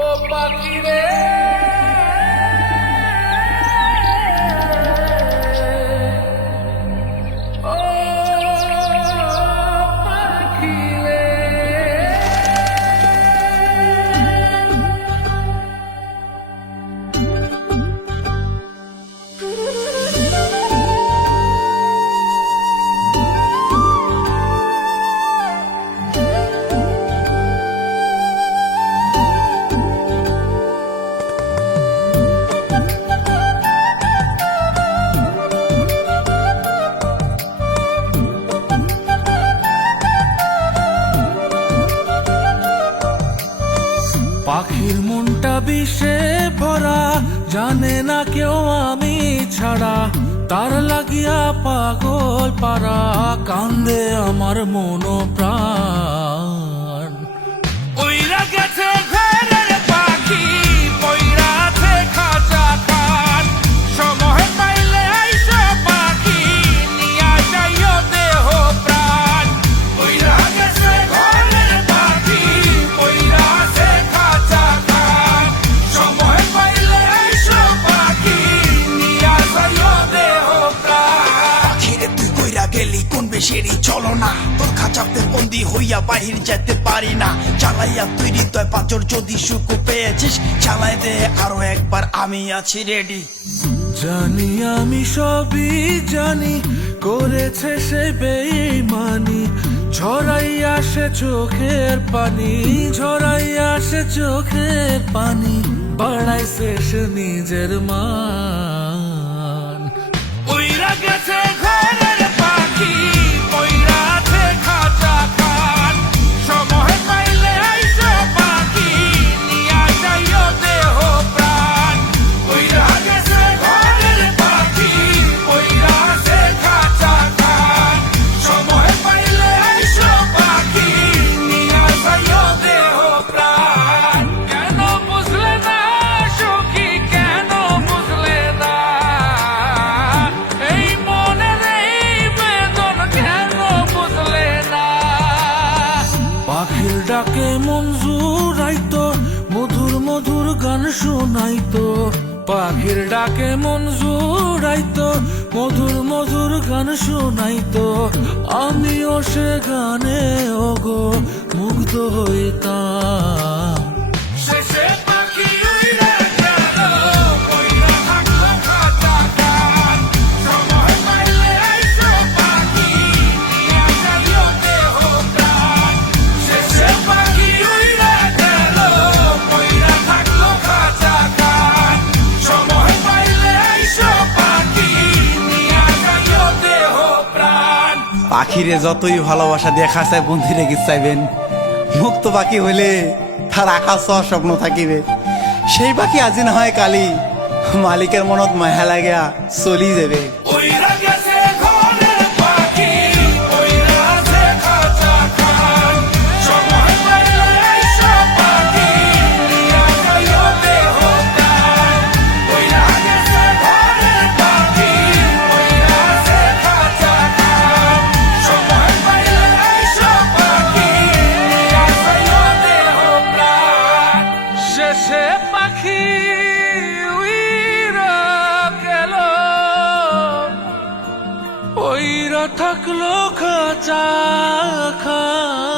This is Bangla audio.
ও পাখি রে ও পাখি রে পাখির মনটা বিষে ভরা, জানে না কেউ আমি ছাড়া, তার লাগিয়া পাগল পারা, কান্দে আমার মন প্রাণ। উইরা গেছে ঘরের পাখি, পইরা আছে খাঁচা খান, সময় পাইলে আইসো পাখি, নিয়া যাইও দেহ প্রাণ। উইরা গেছে ঘরের পাখি, পইরা আছে খাঁচা খান, সময় পাইলে আইসো পাখি, নিয়া যাইও দেহ প্রাণ। পাখিরে তুই কইরা গেলি কোন বেশেরই চলো না, তোর খাঁচাতে বন্দি হইয়া বাহির যেতে পারি না। চালাইয়া তুই হৃদয় পাথর, যদি সুখ পেয়েছিস চালাই দে আরো একবার, আমি আছি রেডি। জানি আমি সবই জানি, করেছে সে বেঈমানি, ঝরাইয়া সে চোখের পানি, ঝরাইয়া সে চোখের পানি, বাড়াইছে সে নিজের মান। উইরা গেছে ঘরের পাখি, পইরা আছে খাঁচা খান, সময় পাইলে আইসো পাখি, নিয়া যাইও দেহ প্রাণ। উইরা গেছে ঘরের পাখি, পইরা আছে খাঁচা খান, সময় পাইলে আইসো পাখি, নিয়া যাইও দেহ প্রাণ। কেন বুঝলে না সখী, কেন বুঝলে না এই মনের এই বেদন, কেন বুঝলে না? পাখির ডাকে মন জুড়াইতো, মধুর মধুর গান শোনাইতো, পাখির ডাকে মন জুড়াইতো, মধুর মধুর গান শোনাইতো, আমিও সে গানে ওগো মুগ্ধ হইতাম। শেষে পাখি উইরা গেল, পইরা থাকলো খাঁচা খান, সময় পাইলে আইসো পাখি, নিয়া যাইও দেহ প্রাণ। শেষে পাখি উইরা গেল, পইরা থাকলো খাঁচা খান, সময় পাইলে আইসো পাখি, নিয়া যাইও দেহ প্রাণ। পাখিরে যতই ভালোবাসা দিয়ে খাঁচায় বন্দি রেখে চাইবেন, মুক্ত পাখি হইলে তার আকাশ হওয়ার স্বপ্ন থাকিবে। সেই পাখি আজি না হয় কালি, মালিকের মনত মায়া লাগিয়া চলি যাবে। উইরা গেছে ঘরের পাখি, পইরা আছে খাঁচা খান, সময় পাইলে আইসো পাখি, নিয়া যাইও দেহ প্রাণ। উইরা গেছে ঘরের পাখি, পইরা আছে খাঁচা খান, সময় পাইলে আইসো পাখি, নিয়া যাইও দেহ প্রাণ। শেষে পাখি উইরা গেল, পইরা থাকলো খাঁচা খান।